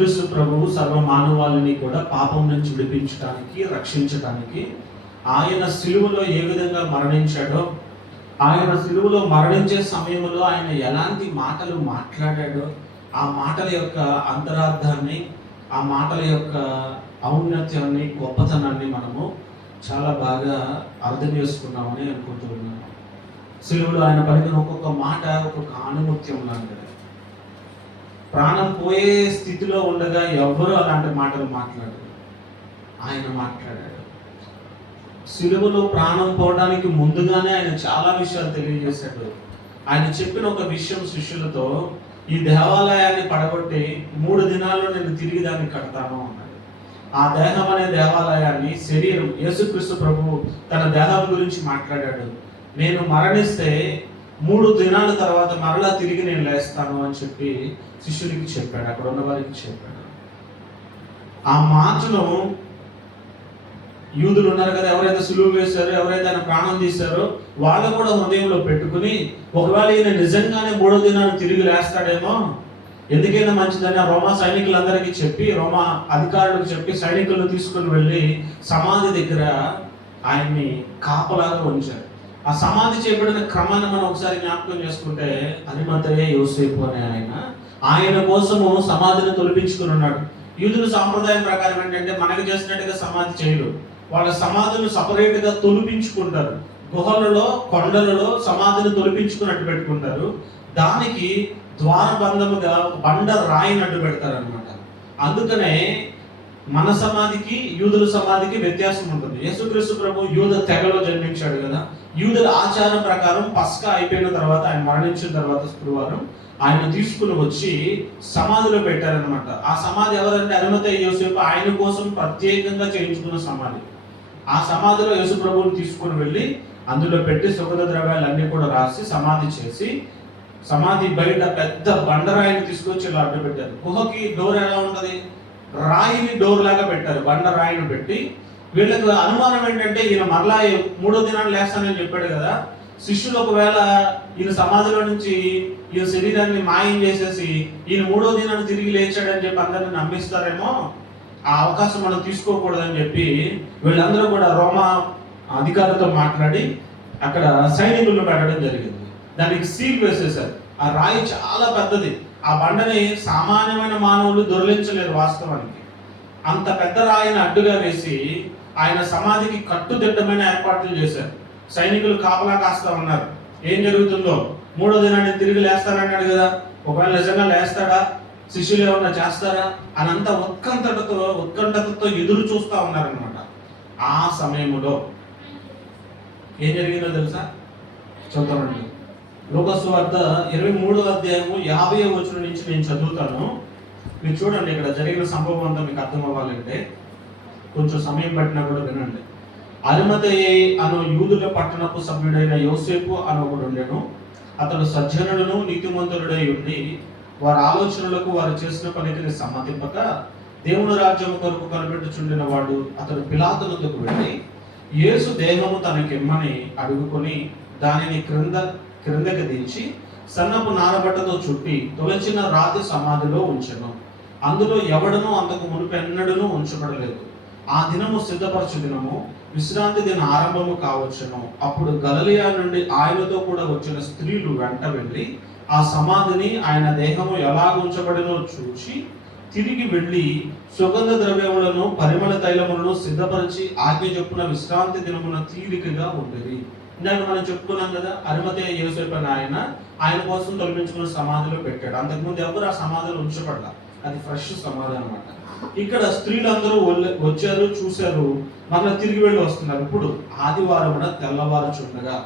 యేసుక్రీస్తు ప్రభువు సర్వ మానవాళిని కూడా పాపం నుంచి విడిపించడానికి, రక్షించడానికి ఆయన సిలువలో ఏ విధంగా మరణించాడో, ఆయన సిలువలో మరణించే సమయంలో ఆయన ఎలాంటి మాటలు మాట్లాడాడో, ఆ మాటల యొక్క అంతరార్థాన్ని, ఆ మాటల యొక్క ఔన్నత్యాన్ని, గొప్పతనాన్ని మనము చాలా బాగా అర్థం చేసుకున్నామని అనుకుంటున్నాను. సిలువలో ఆయన పలికిన ఒక్కొక్క మాట ఒక్కొక్క ఆణిముత్యం లాంటిది. ప్రాణం పోయే స్థితిలో ఉండగా ఎవ్వరూ అలాంటి మాటలు మాట్లాడరు, ఆయన మాట్లాడాడు. సిలువలో ప్రాణం పోవడానికి ముందుగానే ఆయన చాలా విషయాలు తెలియజేశాడు. ఆయన చెప్పిన ఒక విషయం శిష్యులతో, ఈ దేవాలయాన్ని పడగొట్టి 3 దినాల్లో నేను తిరిగి దాన్ని కడతాను అన్నాడు. ఆ దేహం అనే దేవాలయాన్ని, శరీరం, యేసుక్రీస్తు ప్రభువు తన దేహం గురించి మాట్లాడాడు. నేను మరణిస్తే 3 దినాల తర్వాత మరలా తిరిగి నేను లేస్తాను అని చెప్పి శిష్యుడికి చెప్పాడు, అక్కడ ఉన్న వారికి చెప్పాడు. ఆ మాటను యూదులు ఉన్నారు కదా, ఎవరైతే సులువు వేశారో, ఎవరైతే ఆయన ప్రాణం తీశారో వాళ్ళు కూడా హృదయంలో పెట్టుకుని, ఒకవేళ ఈయన నిజంగానే 3వ దినాన్ని తిరిగి లేస్తాడేమో, ఎందుకైనా మంచిదని రోమా సైనికులందరికీ చెప్పి, రోమా అధికారులకు చెప్పి సైనికులను తీసుకుని వెళ్ళి సమాధి దగ్గర ఆయన్ని కాపలాగా ఉంచారు. ఆ సమాధి చేయబడిన క్రమాన్ని మనం ఒకసారి జ్ఞాపకం చేసుకుంటే, అరిమతయే యోసేపు అనే ఆయన కోసము సమాధిని తొలిపించుకుని ఉన్నాడు. యూదుల సాంప్రదాయం ప్రకారం ఏంటంటే, మనకి చేసినట్టుగా సమాధి చేయరు. వాళ్ళ సమాధులు సపరేట్గా తొలిపించుకుంటారు. గుహలలో, కొండలలో సమాధిని తొలిపించుకున్నట్టు పెట్టుకుంటారు. దానికి ద్వారబంధముగా బండ రాయినట్టు పెడతారు అనమాట. అందుకనే మన సమాధికి, యూదుల సమాధికి వ్యత్యాసం ఉంటుంది. యేసుక్రీస్తు ప్రభు యూద తెగలో జన్మించాడు కదా. యూదుల ఆచారం ప్రకారం పస్కా అయిపోయిన తర్వాత, ఆయన మరణించిన తర్వాత శుక్రవారం ఆయన తీసుకుని వచ్చి సమాధిలో పెట్టారనమాట. ఆ సమాధి ఎవరంటే అరిమతయ యోసేపు ఆయన కోసం ప్రత్యేకంగా చేయించుకున్న సమాధి. ఆ సమాధిలో యేసు ప్రభువుని తీసుకుని వెళ్ళి అందులో పెట్టి సుగంధ ద్రవ్యాలన్నీ కూడా రాసి సమాధి చేసి, సమాధి బయట పెద్ద బండరాయిని తీసుకొచ్చి ఇలా అడ్డు పెట్టారు. గుహకి డోర్ ఎలా ఉంటుంది, రాయిని డోర్ లాగా పెట్టారు, బండరాయిని పెట్టి. వీళ్ళకి అనుమానం ఏంటంటే, ఈయన మరలా 3వ దినాన్ని లేస్తానని చెప్పాడు కదా, శిష్యులు ఒకవేళ ఈయన సమాధిలో నుంచి ఈయన శరీరాన్ని మాయం చేసేసి ఈయన 3వ దినాన్ని తిరిగి లేచాడని చెప్పి అందరిని నమ్మిస్తారేమో, ఆ అవకాశం మనం తీసుకోకూడదని చెప్పి వీళ్ళందరూ కూడా రోమా అధికారులతో మాట్లాడి అక్కడ సైనికులను పెట్టడం జరిగింది. దానికి సీల్ వేసేశారు. ఆ రాయి చాలా పెద్దది. ఆ బండని సామాన్యమైన మానవులు దొరిలించలేరు వాస్తవానికి. అంత పెద్ద రాయిని అడ్డుగా వేసి ఆయన సమాధికి కట్టుదిట్టమైన ఏర్పాట్లు చేశారు. సైనికులు కాపలా కాస్తా ఉన్నారు, ఏం జరుగుతుందో. 3వ దినాన్ని తిరిగి లేస్తారన్నాడు కదా, ఒకవేళ నిజంగా లేస్తాడా, శిష్యులు ఏమన్నా చేస్తారా అని అంతా ఉత్కంఠతతో ఎదురు చూస్తూ ఉన్నారనమాట. ఆ సమయంలో ఏం జరిగిందో తెలుసా? చూద్దామండి. లూకాసు వార్త 23వ అధ్యాయము 50వ వచనం నుంచి నేను చదువుతాను. మీరు చూడండి, ఇక్కడ జరిగిన సంభవం అంతా మీకు అర్థం అవ్వాలంటే కొంచెం సమయం పట్టినా కూడా వినండి. అరిమతయ అను యూదుల పట్టణపు సభ్యుడైన యోసేపు అని ఒకడు ఉండెను. అతడు సజ్జనుడును నీతిమంతుడై ఉండి వారి ఆలోచనలకు, వారు చేసిన పనికి సమ్మతింపక దేవుని రాజ్యము కొరకు కనిపెట్టుచుండిన వాడు. అతడు పిలాతునకు వెళ్ళి యేసు దేహము తనకిమ్మని అడుగుకొని దానిని క్రిందకి దించి సన్నపు నారబట్టతో చుట్టి తొలచిన రాతి సమాధిలో ఉంచెను. అందులో ఎవడనూ అంతకు మునుపెన్నడూనూ ఉంచబడలేదు. ఆ దినము సిద్ధపరచు దినము, విశ్రాంతి దిన ఆరంభము కావచ్చును. అప్పుడు గలిలయ నుండి ఆయనతో కూడా వచ్చిన స్త్రీలు వెంట వెళ్ళి ఆ సమాధిని, ఆయన దేహము ఎలాగ ఉంచబడినో చూసి తిరిగి వెళ్ళి సుగంధ ద్రవ్యములను, పరిమళ తైలములను సిద్ధపరిచి ఆజ్ఞ చొప్పున విశ్రాంతి దినమున తీరికగా ఉండేది. ఇందాక మనం చెప్పుకున్నాం కదా, అరిమతయ యోసేపు అని ఆయన కోసం తొలగించుకున్న సమాధిలో పెట్టాడు. అంతకుముందు ఎవరు ఆ సమాధిలో ఉంచబడ్డా, అది ఫ్రెష్ సమాధి అనమాట. ఇక్కడ స్త్రీలందరూ వచ్చారు, చూశారు, మళ్ళీ తిరిగి వెళ్ళి వస్తున్నారు. ఇప్పుడు ఆదివారం తెల్లవారుచుండగా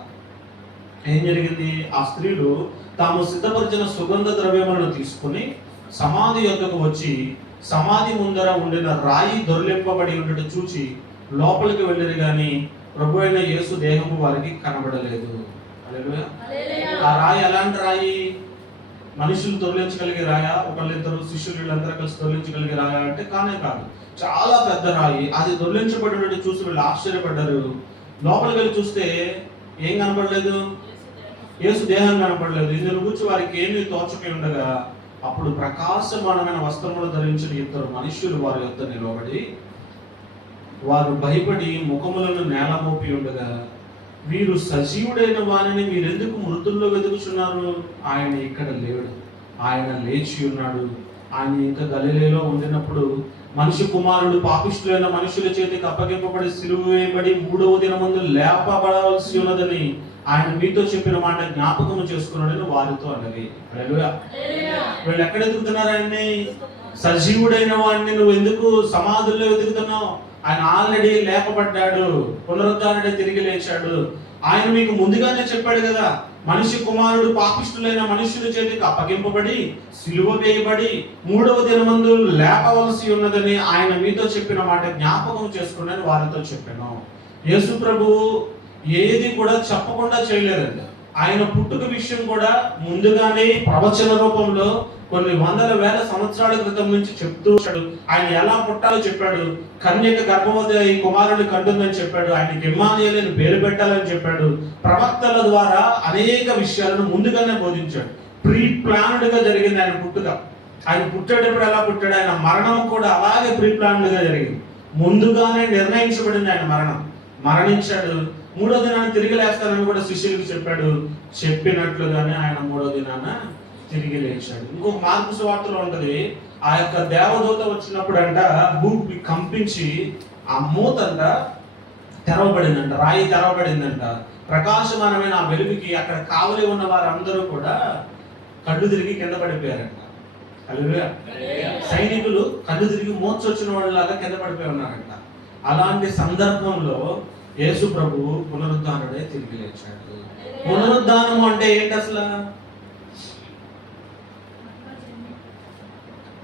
ఏం జరిగింది? ఆ స్త్రీలు తాము సిద్ధపరిచిన సుగంధ ద్రవ్యములను తీసుకుని సమాధి యొద్దకు వచ్చి సమాధి ముందర ఉండిన రాయి దొర్లింపబడి ఉండటం చూచి లోపలికి వెళ్ళరు, కానీ ప్రభు అయిన యేసు దేహము వారికి కనబడలేదు. హల్లెలూయా. ఆ రాయి ఎలాంటి రాయి? మనుషులు తొలగించగలిగే రాయా? ఒకళ్ళిద్దరు శిష్యులు వీళ్ళందరూ కలిసి తొలగించగలిగే రాయా అంటే కానే కాదు. చాలా పెద్ద రాయి. అది దొర్లించబడి చూసి వీళ్ళు ఆశ్చర్యపడ్డారు. లోపలికి వెళ్ళి చూస్తే ఏం కనపడలేదు? యేసు దేహం కనపడలేదు. ఇందులో గురించి వారికి ఏమీ తోచక ఉండగా అప్పుడు ప్రకాశమానమైన వస్త్రములు ధరించిన ఇద్దరు మనుష్యులు వారి యొద్ద నిలబడి వారు భయపడి ముఖములను నేల మోపి ఉండగా, వీరు సజీవుడైన వారిని మీరెందుకు మృతుల్లో వెతుకుచున్నారు? ఆయన ఇక్కడ లేడు, ఆయన లేచి ఉన్నాడు. ఆయన ఇంకా గలిలయలో ఉండినప్పుడు మనిషి కుమారుడు పాపిష్ఠులైన మనుషుల చేతికి అప్పగింపబడి సిలువ వేయబడి 3వ దినమందు లేపబడవలసి ఉన్నదని ఆయన మీతో చెప్పిన మాట జ్ఞాపకం చేసుకున్నాడని వారితో అన్నది. హల్లెలూయా. వీళ్ళు ఎక్కడ వెతుకుతున్నారు? ఆయన్ని, సజీవుడైన వాడిని నువ్వు ఎందుకు సమాధుల్లో వెతుకుతున్నావు? ఆయన ఆల్రెడీ లేపబడ్డాడు, పునరుద్ధరణే తిరిగి లేచాడు. ఆయన మీకు ముందుగానే చెప్పాడు కదా, మనిషి కుమారుడు పాపిష్ఠులైన మనుషుల చేతికి అప్పగింపబడి సిలువ వేయబడి 3వ దినమందు లేపవలసి ఉన్నదని ఆయన మీతో చెప్పిన మాట జ్ఞాపకం చేసుకుని వారితో చెప్పాను. యేసు ప్రభువు ఏది కూడా చెప్పకుండా చేయలేదండి. ఆయన పుట్టుక విషయం కూడా ముందుగానే ప్రవచన రూపంలో కొన్ని వందల వేల సంవత్సరాల క్రితం నుంచి చెప్తూ వచ్చాడు. ఆయన ఎలా పుట్టాలో చెప్పాడు. కన్యక గర్భవతి ఈ కుమారుని కంటుందని చెప్పాడు. ఆయనకి ఇమ్మానుయేలు పేరు పెట్టాలని చెప్పాడు. ప్రవక్తల ద్వారా అనేక విషయాలను ముందుగానే బోధించాడు. ప్రీ ప్లాన్డ్ గా జరిగింది ఆయన పుట్టుక. ఆయన పుట్టేటప్పుడు ఎలా పుట్టాడు, ఆయన మరణం కూడా అలాగే ప్రీ ప్లాన్డ్ గా జరిగింది. ముందుగానే నిర్ణయించబడింది ఆయన మరణం. మరణించాడు, 3వ దినాన్ని తిరిగి లేస్తానని కూడా శిష్యులకు చెప్పాడు. చెప్పినట్లుగానే ఆయన 3వ దినాన తిరిగి లేచాడు. ఇంకొక మార్కు సువార్తలో ఉంటది, ఆ యొక్క దేవదూత వచ్చినప్పుడు అంట భూమి కంపించి ఆ మూతంట తెరవబడిందంట, రాయి తెరవబడిందంట. ప్రకాశమానమైన ఆ వెలుగుకి అక్కడ కావలి ఉన్న వారందరూ కూడా కళ్ళు తిరిగి కింద పడిపోయారంట. హల్లెలూయా. సైనికులు కళ్ళు తిరిగి మోర్చొచ్చిన వాళ్ళలాగా కింద పడిపోయి ఉన్నారంట. అలాంటి సందర్భంలో యేసు ప్రభువు పునరుద్ధానుడే తిరిగి లేచాడు. పునరుద్ధానం అంటే ఏంటి అసలు?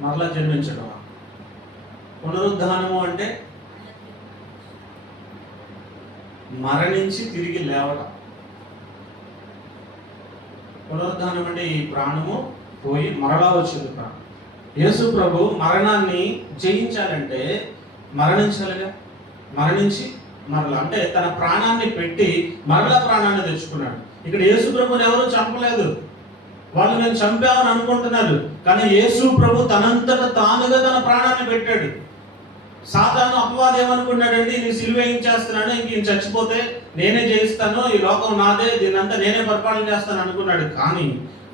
మరలా జన్మించడం. పునరుద్ధానము అంటే మరణించి తిరిగి లేవడం. పునరుద్ధానం అంటే ఈ ప్రాణము పోయి మరలా వచ్చింది ప్రాణం. యేసు ప్రభు మరణాన్ని జయించాలంటే మరణించాలిగా. మరణించి మరలా అంటే తన ప్రాణాన్ని పెట్టి మరలా ప్రాణాన్ని తెచ్చుకున్నాడు. ఇక్కడ యేసు ప్రభుని ఎవరు చంపలేదు. వాళ్ళు నేను చంపామని అనుకుంటున్నారు, కానీ యేసు ప్రభు తనంతట తానుగా తన ప్రాణాన్ని పెట్టాడు. సాతాను అపవాది ఏమనుకున్నాడండి, నేను సిలువ వేయించేస్తున్నాను, ఇంక ఈయన చచ్చిపోతే నేనే జయిస్తాను, ఈ లోకం నాదే, దీనంతా నేనే పరిపాలన చేస్తాను అనుకున్నాడు. కానీ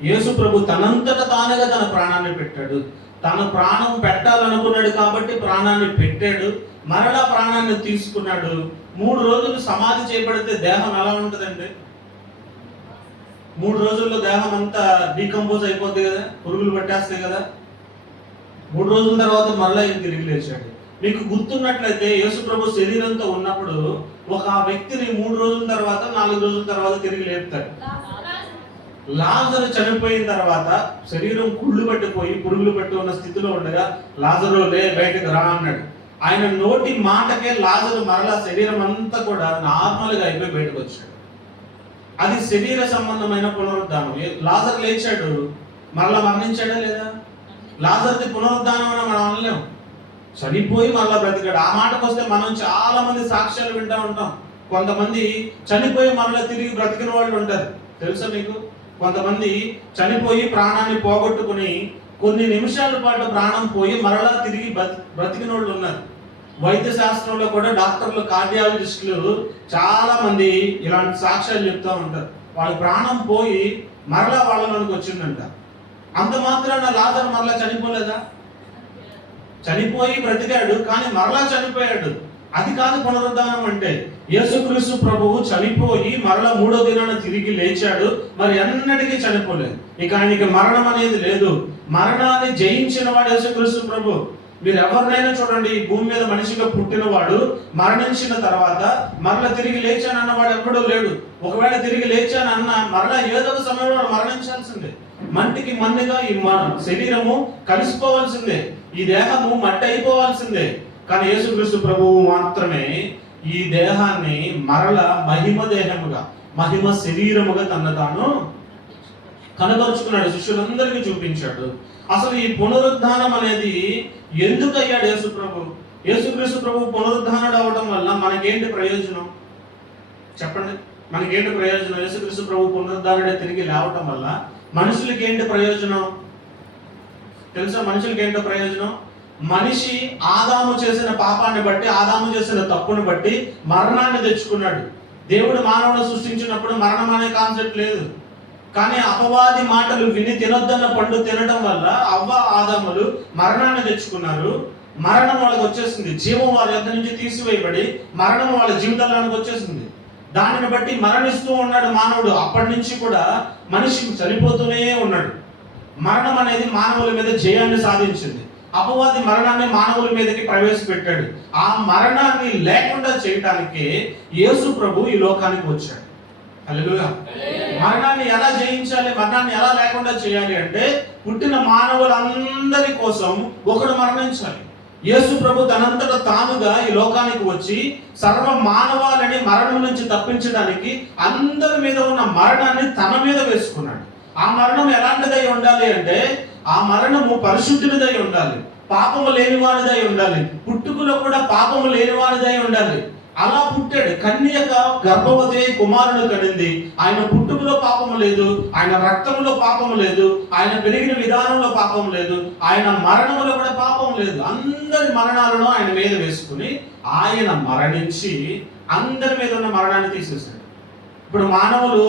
యేసు ప్రభు తనంతట తానుగా తన ప్రాణాన్ని పెట్టాడు. తన ప్రాణం పెట్టాలనుకున్నాడు కాబట్టి ప్రాణాన్ని పెట్టాడు, మరలా ప్రాణాన్ని తీసుకున్నాడు. 3 రోజులు సమాధి చేయబడితే దేహం ఎలా ఉంటుందండి? 3 రోజుల్లో దేహం అంతా డీకంపోజ్ అయిపోద్ది కదా, పురుగులు పట్టేస్తాయి కదా. 3 రోజుల తర్వాత మరలా ఈయన తిరిగి లేచాడు. మీకు గుర్తున్నట్లయితే యేసు ప్రభు శరీరంతో ఉన్నప్పుడు ఒక వ్యక్తిని 3 రోజుల తర్వాత 4 రోజుల తర్వాత తిరిగి లేపుతాడు. లాజరు చనిపోయిన తర్వాత శరీరం కుళ్ళు పట్టిపోయి పురుగులు పట్టి ఉన్న స్థితిలో ఉండగా లాజరు లే బయటకు రా అన్నాడు. ఆయన నోటి మాటకే లాజరు మరలా శరీరం అంతా కూడా నార్మల్గా అయిపోయి బయటకు వచ్చాడు. అది శరీర సంబంధమైన పునరుద్ధానం. లాజరు లేచాడు, మరలా మరణించాడా లేదా? లాజరుది పునరుద్ధానం అని మనం అనలేం. చనిపోయి మరలా బ్రతికాడు. ఆ మాటకు వస్తే మనం చాలా మంది సాక్ష్యాలు వింటూ ఉంటాం. కొంతమంది చనిపోయి మరలా తిరిగి బ్రతికిన వాళ్ళు ఉంటారు. తెలుసా మీకు? కొంతమంది చనిపోయి ప్రాణాన్ని పోగొట్టుకుని కొన్ని నిమిషాల పాటు ప్రాణం పోయి మరలా తిరిగి బ్రతికిన వాళ్ళు ఉన్నారు. వైద్య శాస్త్రంలో కూడా డాక్టర్లు, కార్డియాలజిస్టులు చాలా మంది ఇలాంటి సాక్ష్యాలు చెప్తూ ఉంటారు. వాళ్ళ ప్రాణం పోయి మరలా వాళ్ళలోనికి వచ్చిందంట. అంత మాత్రాన లాజరు మరలా చనిపోలేదా? చనిపోయి బ్రతికాడు, కానీ మరలా చనిపోయాడు. అది కాదు పునరుద్ధానం అంటే. యేసుక్రీస్తు ప్రభువు చనిపోయి మరలా 3వ దినాన తిరిగి లేచాడు, మరి ఎన్నటికీ చనిపోలేదు. ఇక ఆయనకి మరణం అనేది లేదు. మరణాన్ని జయించిన వాడు యేసుక్రీస్తు ప్రభు. మీరు ఎవరినైనా చూడండి, ఈ భూమి మీద మనిషిగా పుట్టినవాడు మరణించిన తర్వాత మరలా తిరిగి లేచాను అన్నవాడు ఎప్పుడూ లేడు. ఒకవేళ తిరిగి లేచాను అన్న మరలా ఏదో ఒక సమయంలో మరణించాల్సిందే. మట్టికి మన్నుగా ఈ శరీరము కలిసిపోవాల్సిందే, ఈ దేహము మట్టి అయిపోవాల్సిందే. కానీ యేసుక్రీస్తు ప్రభువు మాత్రమే ఈ దేహాన్ని మరల మహిమ దేహముగా, మహిమ శరీరముగా తన తాను కనబరుచుకున్నాడు. శిష్యులందరికీ చూపించాడు. అసలు ఈ పునరుద్ధానం అనేది ఎందుకు అయ్యాడు యేసు ప్రభు? యేసుక్రీస్తు ప్రభు పునరుద్ధానుడు అవడం వల్ల మనకేంటి ప్రయోజనం చెప్పండి? మనకేంటి ప్రయోజనం? యేసుక్రీస్తు ప్రభు పునరుద్ధానుడే తిరిగి లేవటం వల్ల మనుషులకి ఏంటి ప్రయోజనం? తెలుసా మనుషులకి ఏంటో ప్రయోజనం? మనిషి ఆదాము చేసిన పాపాన్ని బట్టి, ఆదాము చేసిన తప్పుని బట్టి మరణాన్ని తెచ్చుకున్నాడు. దేవుడు మానవుడు సృష్టించినప్పుడు మరణం అనే కాన్సెప్ట్ లేదు. కానీ అపవాది మాటలు విని తినొద్దన్న పండు తినడం వల్ల అవ్వ ఆదాములు మరణాన్ని తెచ్చుకున్నారు. మరణం వాళ్ళకి వచ్చేసింది. జీవం వాళ్ళ దగ్గర నుంచి తీసివేయబడి మరణం వాళ్ళ జీవితాలకు వచ్చేసింది. దానిని బట్టి మరణిస్తూ ఉన్నాడు మానవుడు. అప్పటి నుంచి కూడా మనిషి చనిపోతూనే ఉన్నాడు. మరణం అనేది మానవుల మీద జయాన్ని సాధించింది. అపవాది మరణాన్ని మానవుల మీదకి ప్రవేశపెట్టాడు. ఆ మరణాన్ని లేకుండా చేయటానికి యేసు ప్రభు ఈ లోకానికి వచ్చాడు. హల్లెలూయా. మరణాన్ని ఎలా జయించాలి, మరణాన్ని ఎలా లేకుండా చేయాలి అంటే పుట్టిన మానవులందరి కోసం ఒకడు మరణించాలి. యేసు ప్రభు తనంతట తానుగా ఈ లోకానికి వచ్చి సర్వ మానవాళిని మరణం నుంచి తప్పించడానికి అందరి మీద ఉన్న మరణాన్ని తన మీద వేసుకున్నాడు. ఆ మరణం ఎలాంటిదై ఉండాలి అంటే ఆ మరణము పరిశుద్ధునిదై ఉండాలి, పాపము లేనివానిదై ఉండాలి, పుట్టుకలో కూడా పాపము లేనివానిదై ఉండాలి. అలా పుట్టాడు. కన్యక గర్భవతి కుమారుడు కడింది. ఆయన పుట్టుకలో పాపము లేదు, ఆయన రక్తంలో పాపము లేదు, ఆయన పెరిగిన విధానంలో పాపం లేదు, ఆయన మరణంలో కూడా పాపం లేదు. అందరి మరణాలను ఆయన మీద వేసుకుని ఆయన మరణించి అందరి మీద ఉన్న మరణాన్ని తీసేశాడు. ఇప్పుడు మానవులు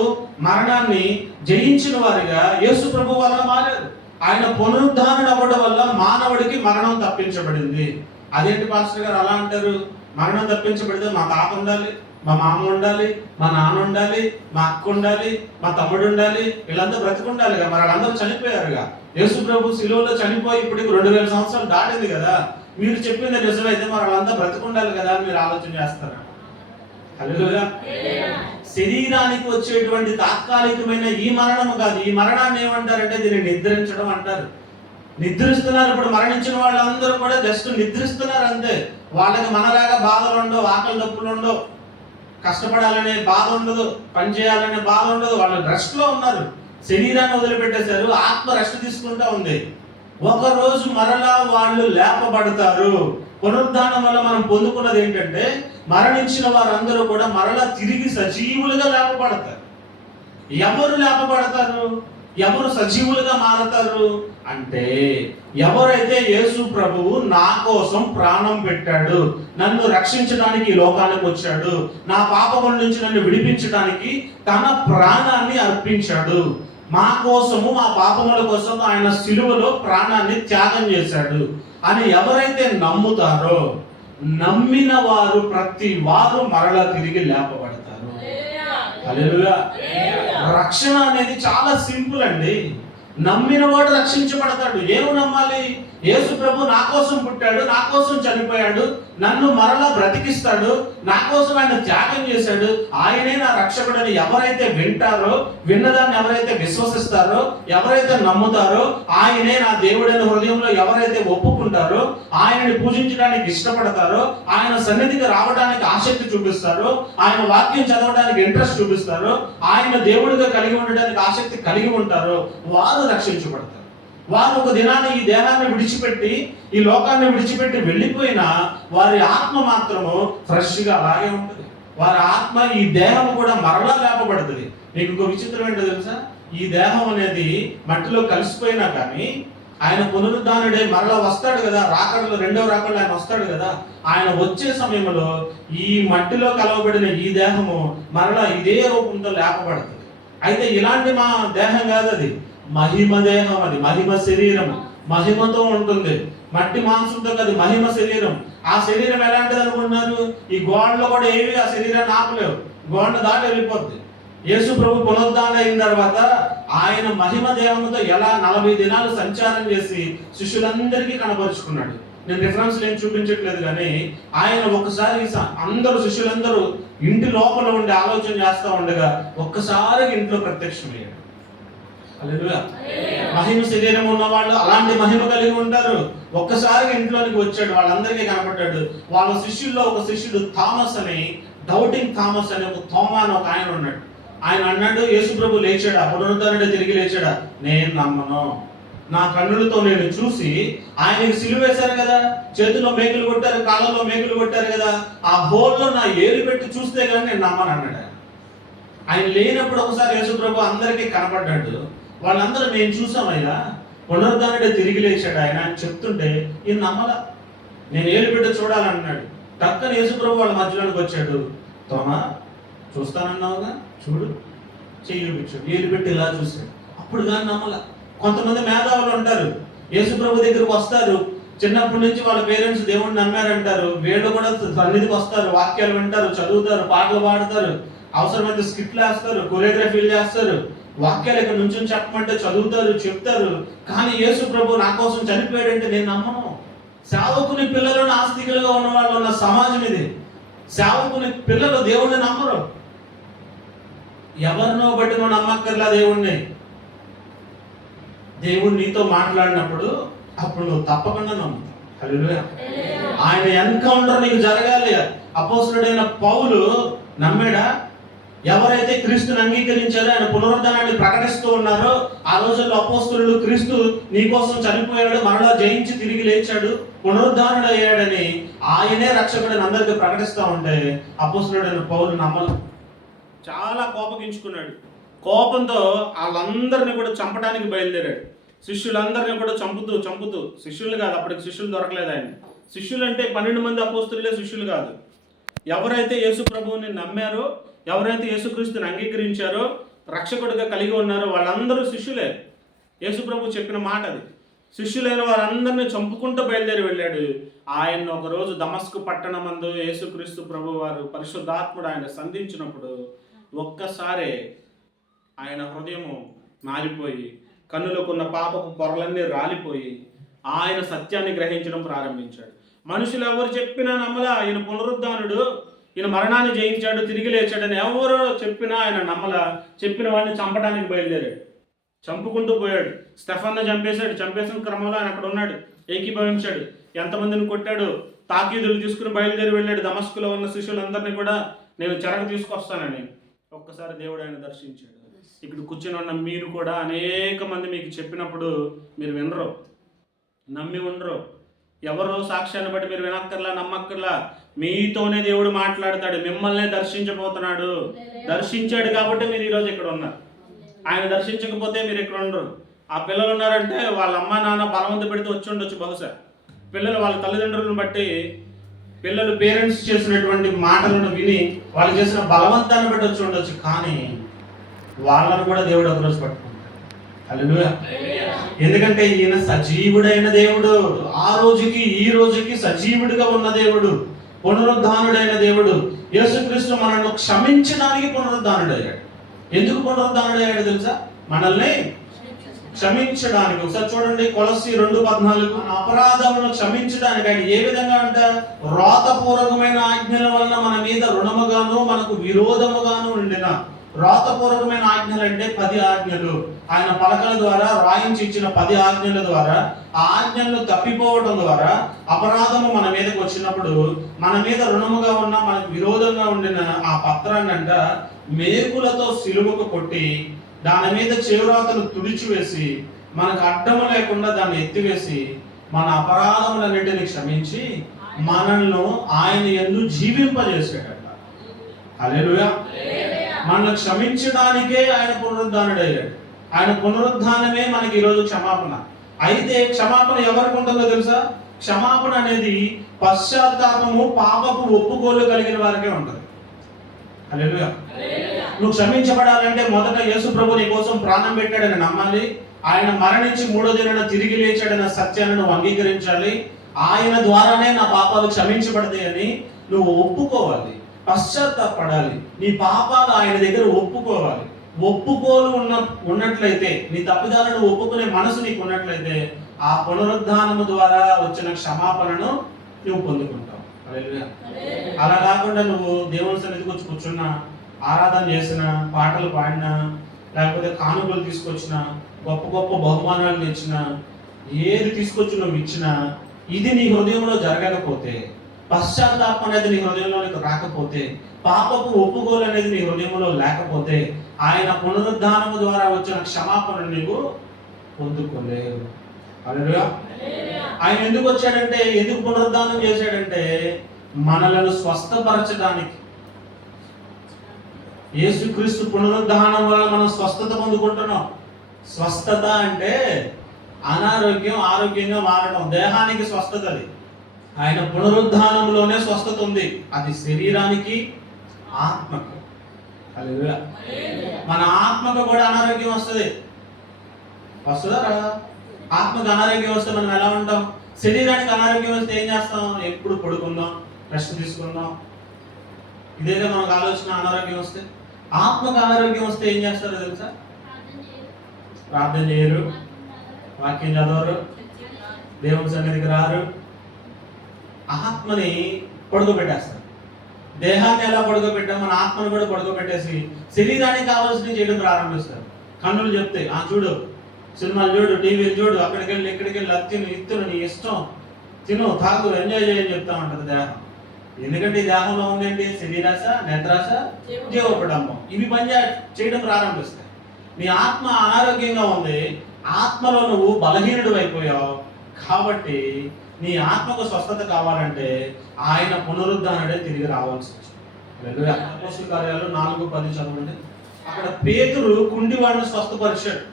మరణాన్ని జయించిన వారిగా యేసు ప్రభు వల్ల మారారు. ఆయన పునరుద్ధారణ అవ్వడం వల్ల మానవుడికి మరణం తప్పించబడింది. అదేంటి పాస్టర్ గారు అలా అంటారు? మరణం తప్పించబడితే మా తాత ఉండాలి, మా మామ ఉండాలి, మా నాన్న ఉండాలి, మా అక్క ఉండాలి, మా తమ్ముడు ఉండాలి, వీళ్ళంతా బ్రతికుండాలిగా. మరి వాళ్ళందరూ చనిపోయారుగా. యేసు ప్రభు శిలువలో చనిపోయి ఇప్పటికి 2000 సంవత్సరాలు దాటింది కదా. మీరు చెప్పింది నిజమైతే మరి వాళ్ళంతా బ్రతికుండాలి కదా అని మీరు ఆలోచన చేస్తారా? హల్లెలూయా. శరీరానికి వచ్చేటువంటి తాత్కాలికమైన ఈ మరణము కాదు. ఈ మరణాన్ని ఏమంటారంటే దీన్ని నిద్రించడం అంటారు. నిద్రిస్తున్నారు. ఇప్పుడు మరణించిన వాళ్ళందరూ కూడా జస్ట్ నిద్రిస్తున్నారు అంతే. వాళ్ళకి మనలాగా బాధలు ఉండవు, ఆకలి దప్పులు ఉండవు, కష్టపడాలనే బాధ ఉండదు, పని చేయాలనే బాధ ఉండదు. వాళ్ళు రెస్ట్ లో ఉన్నారు. శరీరాన్ని వదిలిపెట్టేశారు, ఆత్మ రెస్ట్ తీసుకుంటా ఉంది. ఒకరోజు మరలా వాళ్ళు లేపబడతారు. పునరుద్ధానం వల్ల మనం పొందుకున్నది ఏంటంటే మరణించిన వారందరూ కూడా మరలా తిరిగి సజీవులుగా లేపబడతారు. ఎవరు లేపబడతారు? ఎవరు సజీవులుగా మారతారు అంటే ఎవరైతే యేసు ప్రభువు నా కోసం ప్రాణం పెట్టాడు, నన్ను రక్షించడానికి ఈ లోకానికి వచ్చాడు, నా పాపముల నుంచి నన్ను విడిపించడానికి తన ప్రాణాన్ని అర్పించాడు, మా కోసము మా పాపముల కోసం ఆయన సిలువలో ప్రాణాన్ని త్యాగం చేశాడు అని ఎవరైతే నమ్ముతారో నమ్మిన వారు ప్రతి వారు మరలా తిరిగి లేపబడతారు. హల్లెలూయా. రక్షణ అనేది చాలా సింపుల్ అండి. నమ్మిన వాడు రక్షించబడతాడు. ఏమి నమ్మాలి? యేసు ప్రభు నా కోసం పుట్టాడు, నా కోసం చనిపోయాడు, నన్ను మరలా బ్రతికిస్తాడు, నా కోసం ఆయన త్యాగం చేశాడు, ఆయనే నా రక్షకుడని ఎవరైతే వింటారో, విన్నదాన్ని ఎవరైతే విశ్వసిస్తారో, ఎవరైతే నమ్ముతారో, ఆయనే నా దేవుడైన హృదయంలో ఎవరైతే ఒప్పుకుంటారో, ఆయనని పూజించడానికి ఇష్టపడతారో, ఆయన సన్నిధికి రావడానికి ఆసక్తి చూపిస్తారో, ఆయన వాక్యం చదవడానికి ఇంట్రెస్ట్ చూపిస్తారో, ఆయన దేవుడిగా కలిగి ఉండడానికి ఆసక్తి కలిగి ఉంటారో వారు రక్షించబడతారు. వారు ఒక దినాన్ని ఈ దేహాన్ని విడిచిపెట్టి ఈ లోకాన్ని విడిచిపెట్టి వెళ్ళిపోయినా వారి ఆత్మ మాత్రము ఫ్రెష్గా అలాగే ఉంటుంది. వారి ఆత్మ ఈ దేహము కూడా మరలా లేపబడుతుంది. మీకు ఇంకో విచిత్రం ఏంటో తెలుసా? ఈ దేహం అనేది మట్టిలో కలిసిపోయినా కానీ ఆయన పునరుద్ధానుడే మరలా వస్తాడు కదా. రాకడలో రెండవ రాకడలో ఆయన వస్తాడు కదా. ఆయన వచ్చే సమయంలో ఈ మట్టిలో కలవబడిన ఈ దేహము మరలా ఇదే రూపంతో లేపబడుతుంది. అయితే ఇలాంటి మా దేహం కాదు, అది మహిమ దేహం, అది మహిమ శరీరం, మహిమతో ఉంటుంది. మట్టి మాంసంతో కాదు, మహిమ శరీరం. ఆ శరీరం ఎలాంటిది అనుకుంటున్నారు? ఈ గోడలో కూడా ఏవి ఆ శరీరాన్ని ఆపలేవు, గోడ దాటి వెళ్ళిపోద్ది. యేసు ప్రభు పునరుద్ధానం అయిన తర్వాత ఆయన మహిమ దేహంతో ఎలా 40 దినాలు సంచారం చేసి శిష్యులందరికీ కనబరుచుకున్నాడు. నేను రిఫరెన్స్ ఏం చూపించట్లేదు, కానీ ఆయన ఒకసారి అందరూ శిష్యులందరూ ఇంటి లోపల ఉండి ఆలోచన చేస్తూ ఉండగా ఒక్కసారి ఇంట్లో ప్రత్యక్షమయ్యాడు. హల్లెలూయా. మహిమ శరీరం ఉన్న వాళ్ళు అలాంటి మహిమ కలిగి ఉంటారు. ఒక్కసారి ఇంట్లోనికి వచ్చాడు, వాళ్ళందరికీ కనపడ్డాడు. వాళ్ళ శిష్యుల్లో ఒక శిష్యుడు థామస్ అని, డౌటింగ్ థామస్ అని ఒక తోమా అని ఒక ఆయన ఉన్నాడు. ఆయన అన్నాడు, యేసు ప్రభు లేచాడా, పునరుద్ధానుడే తిరిగి లేచాడా? నేను నమ్మను. నా కన్నులతో నేను చూసి, ఆయనకి సిలువ వేశారు కదా, చేతిలో మేకులు కొట్టారు, కాళ్ళలో మేకులు కొట్టారు కదా, ఆ హోల్లో నా ఏలు పెట్టి చూస్తే కానీ నేను నమ్మను అన్నాడు. ఆయన లేనప్పుడు ఒకసారి యేసు ప్రభు అందరికీ కనపడ్డాడు. వాళ్ళందరూ మేము చూసామయ్యా, పునరుద్ధానుడే తిరిగి లేచాడు ఆయన అని చెప్తుంటే ఈయన నమ్మల. నేను ఏలు పెట్టి చూడాలన్నాడు. టక్కన యేసుప్రభు వాళ్ళ మధ్యలోనికి వచ్చాడు. తోమా, చూస్తానన్నావుగా, చూడు, చెయ్యి చూపించాడు. ఏలు పెట్టి ఇలా చూశాడు. అప్పుడు కానీ నమ్మల. కొంతమంది మేధావులు ఉంటారు, యేసుప్రభు దగ్గరకు వస్తారు, చిన్నప్పటి నుంచి వాళ్ళ పేరెంట్స్ దేవుడిని నమ్మారంటారు, వీళ్ళు కూడా సన్నిధికి వస్తారు, వాక్యాలు వింటారు, చదువుతారు, పాటలు పాడతారు, అవసరమైతే స్కిట్లు వేస్తారు, కొరియోగ్రఫీలు చేస్తారు, వాక్యాలు ఇక్కడ నుంచి చెప్పమంటే చదువుతారు, చెప్తారు. కానీ యేసు ప్రభు నా కోసం చనిపోయాడంటే నేను నమ్మను. సేవకుని పిల్లలు ఆస్తికులుగా ఉన్న వాళ్ళు ఉన్న సమాజం ఇది. సేవకుని పిల్లలు దేవుణ్ణి నమ్మరు. ఎవరినో బట్టి నువ్వు నమ్మక్కర్లా దేవుణ్ణి. దేవుడు నీతో మాట్లాడినప్పుడు అప్పుడు నువ్వు తప్పకుండా నమ్ము. హల్లెలూయా. ఆయన ఎన్కౌంటర్ నీకు జరగాలి. అపోస్తలుడైన పౌలు నమ్మాడా? ఎవరైతే క్రీస్తుని అంగీకరించారో, ఆయన పునరుద్ధానాన్ని ప్రకటిస్తూ ఉన్నారో, ఆ రోజుల్లో అపోస్తలులు క్రీస్తు నీ కోసం చనిపోయాడు, మరలా జయించి తిరిగి లేచాడు, పునరుద్ధానుడు అయ్యాడని ఆయనే రక్షకుడని అందరికీ ప్రకటిస్తూ ఉంటే అపోస్తలుడైన పౌలు నమ్మలు. చాలా కోపగించుకున్నాడు. కోపంతో వాళ్ళందరినీ కూడా చంపడానికి బయలుదేరాడు. శిష్యులందరినీ కూడా చంపుతూ శిష్యులు కాదు, అప్పటికి శిష్యులు దొరకలేదు ఆయన. శిష్యులు అంటే 12 మంది అపోస్తలులే శిష్యులు కాదు. ఎవరైతే యేసు ప్రభువుని నమ్మారో, ఎవరైతే యేసుక్రీస్తుని అంగీకరించారో, రక్షకుడిగా కలిగి ఉన్నారో వాళ్ళందరూ శిష్యులే. యేసు ప్రభు చెప్పిన మాట అది. శిష్యులైన వారందరినీ చంపుకుంటూ బయలుదేరి వెళ్ళాడు. ఆయన ఒకరోజు దమస్కు పట్టణమందు యేసుక్రీస్తు ప్రభు వారు పరిశుద్ధాత్ముడు ఆయన సంధించినప్పుడు ఒక్కసారే ఆయన హృదయము మారిపోయి, కన్నులకున్న పాపపు పొరలన్నీ రాలిపోయి ఆయన సత్యాన్ని గ్రహించడం ప్రారంభించాడు. మనుషులు ఎవరు చెప్పినా నమ్మలా. ఆయన పునరుద్ధానుడు, ఈయన మరణాన్ని జయించాడు, తిరిగి లేచాడని ఎవరో చెప్పినా ఆయన నమ్మల. చెప్పిన వాడిని చంపడానికి బయలుదేరాడు, చంపుకుంటూ పోయాడు. స్టెఫన్ను చంపేశాడు. చంపేసిన క్రమంలో ఆయన అక్కడ ఉన్నాడు, ఏకీభవించాడు. ఎంతమందిని కొట్టాడు, తాకీదులు తీసుకుని బయలుదేరి వెళ్ళాడు. దమస్కులో ఉన్న శిష్యులందరినీ కూడా నేను చెరకు తీసుకొస్తానని. ఒక్కసారి దేవుడు ఆయన దర్శించాడు. ఇక్కడ కూర్చొని ఉన్న మీరు కూడా అనేక మంది మీకు చెప్పినప్పుడు మీరు వినరు, నమ్మి ఉండరు. ఎవరో సాక్ష్యాన్ని బట్టి మీరు వినక్కర్లా, నమ్మక్కర్లా. మీతోనే దేవుడు మాట్లాడతాడు, మిమ్మల్నే దర్శించబోతున్నాడు. దర్శించాడు కాబట్టి మీరు ఈరోజు ఇక్కడ ఉన్నారు. ఆయన దర్శించకపోతే మీరు ఇక్కడ ఉండరు. ఆ పిల్లలు ఉన్నారంటే వాళ్ళ అమ్మ నాన్న బలవంత పెడితే వచ్చి ఉండొచ్చు బహుశా. పిల్లలు వాళ్ళ తల్లిదండ్రులను బట్టి, పిల్లలు పేరెంట్స్ చేసినటువంటి మాటలను విని వాళ్ళు చేసిన బలవంతాన్ని బట్టి వచ్చి ఉండొచ్చు. కానీ వాళ్ళను కూడా దేవుడు ఒకరోజు పట్టుకుంటాడు. హల్లెలూయా. ఎందుకంటే ఈయన సజీవుడైన దేవుడు. ఆ రోజుకి ఈ రోజుకి సజీవుడిగా ఉన్న దేవుడు, పునరుద్ధానుడైన దేవుడు. యేసుక్రీస్తు మనల్ని క్షమించడానికి పునరుద్ధానుడయ్యాడు. ఎందుకు పునరుద్ధానుడయ్యాడు తెలుసా? మనల్ని క్షమించడానికి. ఒకసారి చూడండి, కొలస్సీ 2:14. అపరాధములను క్షమించడానికి ఆయన ఏ విధంగా అంటే వ్రాతపూర్వకమైన ఆజ్ఞల వలన మన మీద రుణముగాను మనకు విరోధముగాను ఉండిన. వ్రాతపూర్వకమైన ఆజ్ఞలు అంటే 10 ఆజ్ఞలు. ఆయన పలకల ద్వారా రాయించి ఇచ్చిన 10 ఆజ్ఞల ద్వారా, ఆ ఆజ్ఞలను తప్పిపోవడం ద్వారా అపరాధము మన మీదకి వచ్చినప్పుడు, మన మీద రుణముగా ఉన్న మనకు విరోధంగా ఉండిన ఆ పత్రాన్ని అంట మేకులతో సిలువకు కొట్టి దాని మీద చేవ్రాతను తుడిచివేసి మనకు అడ్డము లేకుండా దాన్ని ఎత్తివేసి మన అపరాధములన్నింటినీ క్షమించి మనల్ని ఆయన యందు జీవింపజేసాడట. హల్లెలూయా. మనల్ని క్షమించడానికే ఆయన పునరుద్ధానుడయ్యాడు. ఆయన పునరుద్ధానమే మనకి ఈరోజు క్షమాపణ. అయితే క్షమాపణ ఎవరికి ఉంటుందో తెలుసా? క్షమాపణ అనేది పశ్చాత్తాపము, పాపపు ఒప్పుకోలు కలిగిన వారికే ఉంటుంది. హల్లెలూయా. నువ్వు క్షమించబడాలంటే మొదట యేసు ప్రభు నీ కోసం ప్రాణం పెట్టాడని నమ్మాలి. ఆయన మరణించి 3వ దినాన తిరిగి లేచాడన్న సత్యాన్ని నువ్వు అంగీకరించాలి. ఆయన ద్వారానే నా పాపాలు క్షమించబడతాయని నువ్వు ఒప్పుకోవాలి, పశ్చాత్తాపడాలి. నీ పాపాలు ఆయన దగ్గర ఒప్పుకోవాలి. ఒప్పుకోలు ఉన్నట్లయితే, నీ తప్పిదాలను ఒప్పుకునే మనసు నీకు ఉన్నట్లయితే, ఆ పునరుద్ధానము ద్వారా వచ్చిన క్షమాపణను నువ్వు పొందుకుంటావు. అలా కాకుండా నువ్వు దేవుని సన్నిధికి వచ్చి కూర్చున్నా, ఆరాధన చేసిన, పాటలు పాడినా, లేకపోతే కానుకలు తీసుకొచ్చినా, గొప్ప గొప్ప బహుమానాలు ఇచ్చినా, ఏది తీసుకొచ్చి నువ్వు ఇచ్చినా, ఇది నీ హృదయంలో జరగకపోతే, పశ్చాత్తాపం అనేది నీ హృదయంలోనికి రాకపోతే, పాపపు ఒప్పుకోలు అనేది నీ హృదయంలో లేకపోతే, ఆయన పునరుద్ధానము ద్వారా వచ్చిన క్షమాపణ నీవు పొందుకోలేవు. హల్లెలూయా. ఆయన ఎందుకు వచ్చాడంటే, ఎందుకు పునరుద్ధానం చేశాడంటే మనలను స్వస్థపరచడానికి. యేసుక్రీస్తు పునరుద్ధానం వల్ల మనం స్వస్థత పొందుకుంటున్నాం. స్వస్థత అంటే అనారోగ్యం ఆరోగ్యంగా మారడం, దేహానికి స్వస్థత. అది ఆయన పునరుద్ధానంలోనే స్వస్థత ఉంది. అది శరీరానికి ఆత్మకు. హల్లెలూయా. మన ఆత్మకు కూడా అనారోగ్యం వస్తుందా రాదా? ఆత్మకు అనారోగ్యం వస్తే మనం ఎలా ఉంటాం? శరీరానికి అనారోగ్యం వస్తే ఏం చేస్తాం? ఎప్పుడు పడుకుందాం, రెస్ట్ తీసుకుందాం, ఇదేగా మనకు ఆలోచన. అనారోగ్యం వస్తే, ఆత్మకు అనారోగ్యం వస్తే ఏం చేస్తారో తెలుసా? ప్రార్థన చేయరు, వాక్యం చదవరు, దేవుని సన్నిధికి రారు, ఆత్మని పడుకోబెట్టేస్తారు. దేహాన్ని ఎలా పడుకోబెట్టాం, మన ఆత్మను కూడా పడుకోబెట్టేసి శరీరానికి కావాల్సినవి చేయడం ప్రారంభిస్తారు. కన్నులు చెప్తే చూడు, సినిమాలు చూడు, టీవీలు చూడు, అక్కడికి వెళ్ళి ఇక్కడికి వెళ్ళి అత్తిను ఇత్తును, నీ ఇష్టం, తిను, తాగు, ఎంజాయ్ చేయని చెప్తా ఉంటుంది దేహం. ఎందుకంటే ఈ దేహంలో ఉందేంటి? శరీరాశ, నేత్రాశ, జీవోపడంబం. ఇవి పని చేయడం ప్రారంభిస్తాయి. నీ ఆత్మ అనారోగ్యంగా ఉంది, ఆత్మలో నువ్వు బలహీనుడు అయిపోయావు. కాబట్టి నీ ఆత్మకు స్వస్థత కావాలంటే ఆయన పునరుద్ధానుడే తిరిగి రావాల్సి వచ్చింది. అపోస్తలుల కార్యాలు 4:10 చదవండి. అక్కడ పేతురు కుంటివాడిని స్వస్థపరిచాడు.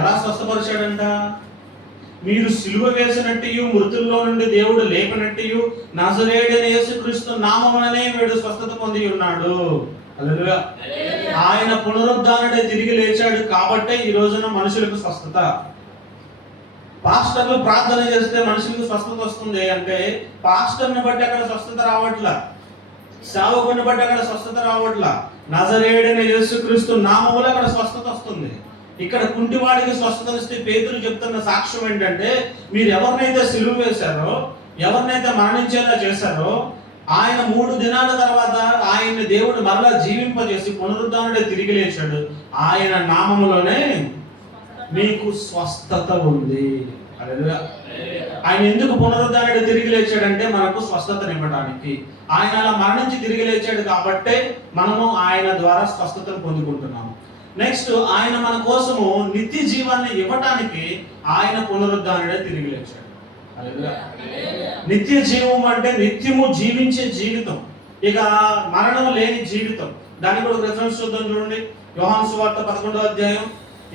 ఎలా స్వస్థపరిచాడంట? మీరు సిలువ వేసినట్టు, మృతుల్లో నుండి దేవుడు లేపినట్టు, నజరేయుడైన యేసుక్రీస్తు నామముననే వీడు స్వస్థత పొంది ఉన్నాడు. హల్లెలూయా. ఆయన పునరుద్ధానుడే తిరిగి లేచాడు కాబట్టే ఈ రోజున మనుషులకు స్వస్థత. పాస్టర్లు ప్రార్థన చేస్తే మనుషులకు స్వస్థత వస్తుంది అంటే పాస్టర్ని బట్టి అక్కడ స్వస్థత రావట్లా, సేవకుని బట్టి అక్కడ స్వస్థత రావట్లా. నజరేయుడైన యేసుక్రీస్తు నామములో అక్కడ స్వస్థత వస్తుంది. ఇక్కడ కుంటివాడికి స్వస్థత ఇస్తే పేతురు చెప్తున్న సాక్ష్యం ఏంటంటే, మీరు ఎవరినైతే సిలువ వేశారో, ఎవరినైతే మరణించేలా చేశారో, ఆయన 3 దినాల తర్వాత ఆయన్ని దేవుడు మరలా జీవింపజేసి పునరుద్ధానుడే తిరిగి లేచాడు. ఆయన నామములోనే మీకు స్వస్థత ఉంది. హల్లెలూయా. ఆయన ఎందుకు పునరుద్ధానుడే తిరిగి లేచాడంటే మనకు స్వస్థతనివ్వడానికి. ఆయన అలా మరణించి తిరిగి లేచాడు కాబట్టే మనము ఆయన ద్వారా స్వస్థతను పొందుకుంటున్నాము. నెక్స్ట్, ఆయన మన కోసము నిత్య జీవాన్ని ఇవ్వటానికి ఆయన పునరుద్ధానుడే తిరిగి లేచాడు. నిత్య జీవం అంటే నిత్యము జీవించే జీవితం, ఇక మరణం లేని జీవితం. దానికి కూడా రిఫరెన్స్ చూద్దాం. చూడండి, యోహాను సువార్త 11వ అధ్యాయం